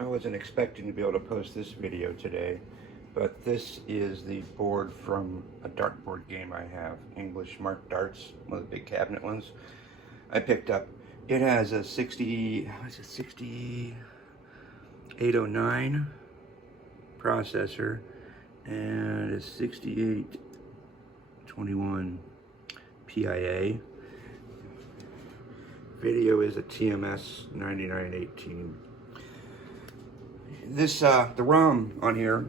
I wasn't expecting to be able to post this video today, but this is the board from a dartboard game I have, English Mark Darts, one of the big cabinet ones I picked up. It has a 6809 processor and a 6821 PIA. Video is a TMS 9918. This, the ROM on here,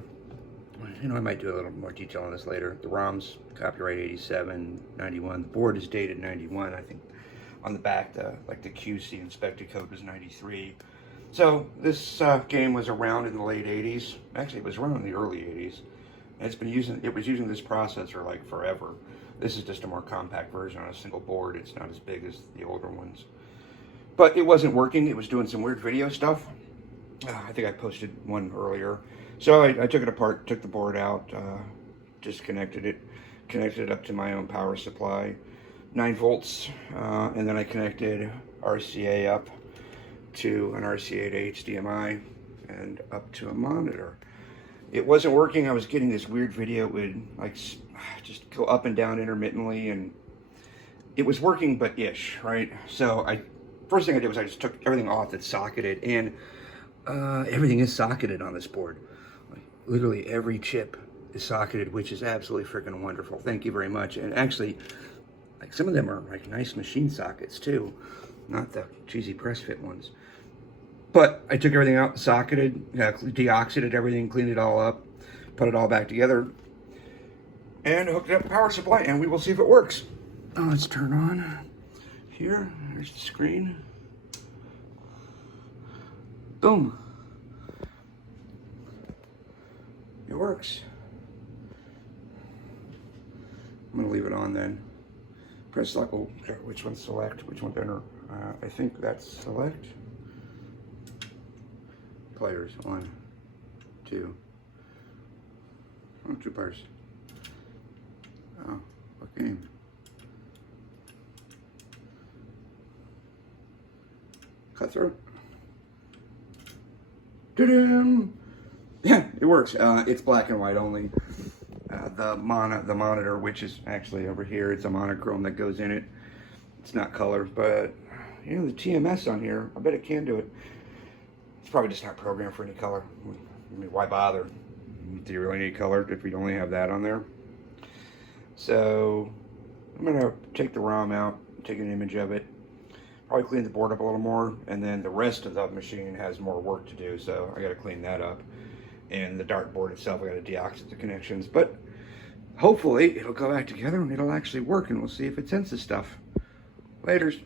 I might do a little more detail on this later. The ROM's copyright 87, 91. The board is dated 91. I think on the back, the QC inspected code was 93. So this game was around in the late 80s. Actually, it was around in the early 80s. And it was using this processor like forever. This is just a more compact version on a single board. It's not as big as the older ones. But it wasn't working. It was doing some weird video stuff. I think I posted one earlier. So I took it apart, took the board out, disconnected it, connected it up to my own power supply, 9 volts, and then I connected RCA up to an RCA to HDMI and up to a monitor. It wasn't working. I was getting this weird video. It would like just go up and down intermittently, and it was working, but ish, right? So first thing I did was I just took everything off that's socketed, and everything is socketed on this board. Like, literally every chip is socketed, which is absolutely freaking wonderful. Thank you very much. And actually, like some of them are like nice machine sockets too, not the cheesy press fit ones. But I took everything out, socketed, deoxided everything, cleaned it all up, put it all back together, and hooked it up to power supply, and we will see if it works. Let's turn on here. There's the screen. Boom. It works. I'm going to leave it on then. Press select. Oh, which one select? Which one enter? I think that's select. Players. 1, 2. Oh, 2 players. Oh, what game? Cutthroat. Yeah, it works. It's black and white only. The monitor, which is actually over here, it's a monochrome that goes in it. It's not color, but the TMS on here, I bet it can do it. It's probably just not programmed for any color. I mean, why bother? Do you really need color if we only have that on there? So I'm gonna take the ROM out, take an image of it. Probably clean the board up a little more, and then the rest of the machine has more work to do, so I got to clean that up. And the dartboard itself, I got to deoxide the connections, but hopefully it'll go back together and it'll actually work, and we'll see if it senses stuff. Laters.